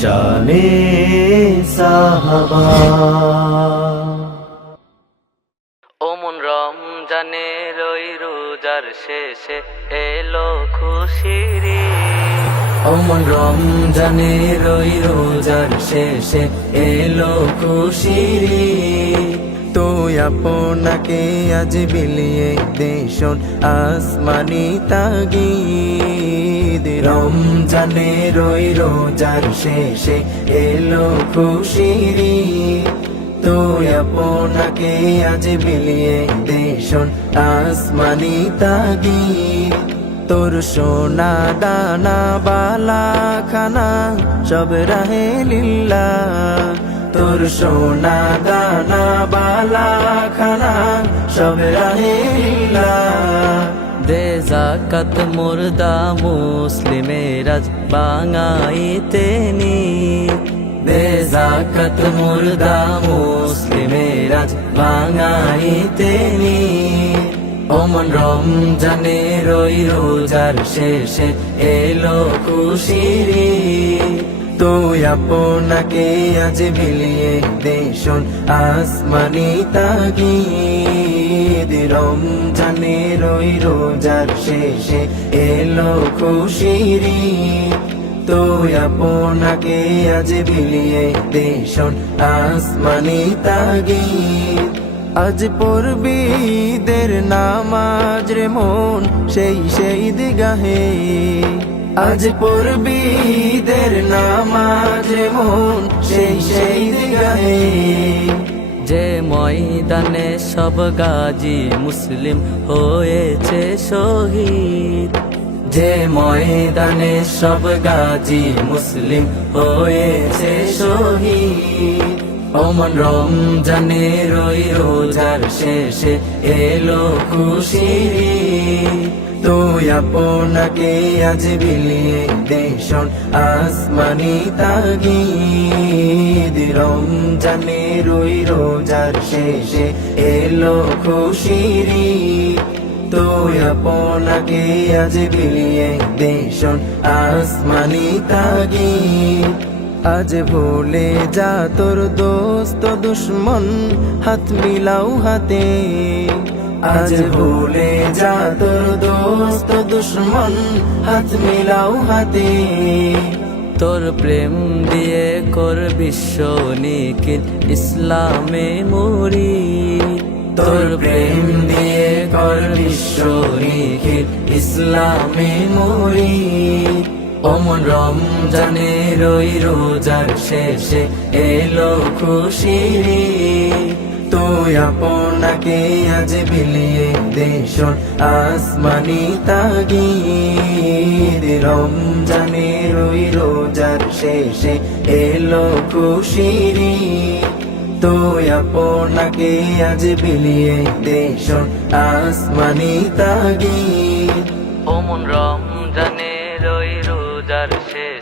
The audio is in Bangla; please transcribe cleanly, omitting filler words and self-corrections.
শানে সাহাবা। ওমন রমজানের ওই রোজার শেষে এলো খুশির ঈদ। ওমন রমজানের ওই রোজার শেষে এলো খুশির ঈদ। তুই আপনাকে আজ বিলিয়ে দেশন আসমানি তাগিদ। রমজানের ওই রোজার শেষে এলো খুশির ঈদ। তুই আপনাকে আজ বিলিয়ে দেশন আসমানি তাগিদ। তোর সোনা দানা বালা খানা সব রাহে লিল্লাহ। তোর সোনা দানা বালা খানা সব রাহে লিল্লাহ। দে যাকাত মুর্দা মুসলিমের আজ বাঙাইতে নিদ। দে যাকাত মুর্দা মুসলিমের আজ বাঙাইতে নিদ। ওমন রমজানের ওই রোজার শেষে এলো খুশির ঈদ। তুই আপনাকে আজ বিলিয়ে দেশন আসমানি তাগিদ। রমজানের ওই রোজার শেষে এলো খুশির ঈদ। তুই আপনাকে আজ বিলিয়ে দেশন আসমানি তাগিদ। আজ পড়বি ঈদের নামাজ রে মন সেই দিগাহে। আজ পড়বি ঈদের নামাজ রে মন সেই দিগাহে। যে ময়দানে সব গাজী মুসলিম হয়েছে শহীদ। যে ময়দানে সব গাজী মুসলিম হয়েছে শহীদ। ওমন রমজানের ওই রোজার শেষে এলো খুশির ঈদ। তুই আপনাকে আজ বিলিয়ে দেশন আসমানি তাগিদ। রমজানের ওই রোজার শেষে এলো খুশির ঈদ। তুই আপনাকে আজ বিলিয়ে দেশন আসমানি তাগিদ। আজ ভুলে যা তোর দোস্ত দুশ্মন হাত মিলাও হাতে। আজ ভুলে যা তোর দোস্ত দুশ্মন হাত মিলাও হাতে। তোর প্রেম দিয়ে কর বিশ্ব নিখিল ইসলামে মুরিদ। তোর প্রেম দিয়ে কর বিশ্ব নিখিল ইসলামে মুরিদ। ওমন রমজানের ওই রোজার শেষে এলো খুশির ঈদ। তুই আপনাকে আজ বিলিয়ে দেশন আসমানি তাগিদ। রমজানের ওই রোজার শেষে এলো খুশির ঈদ। তুই আপনাকে আজ বিলিয়ে দেশন আসমানি তাগিদ। ওমন রমজানের ওই রোজার শেষে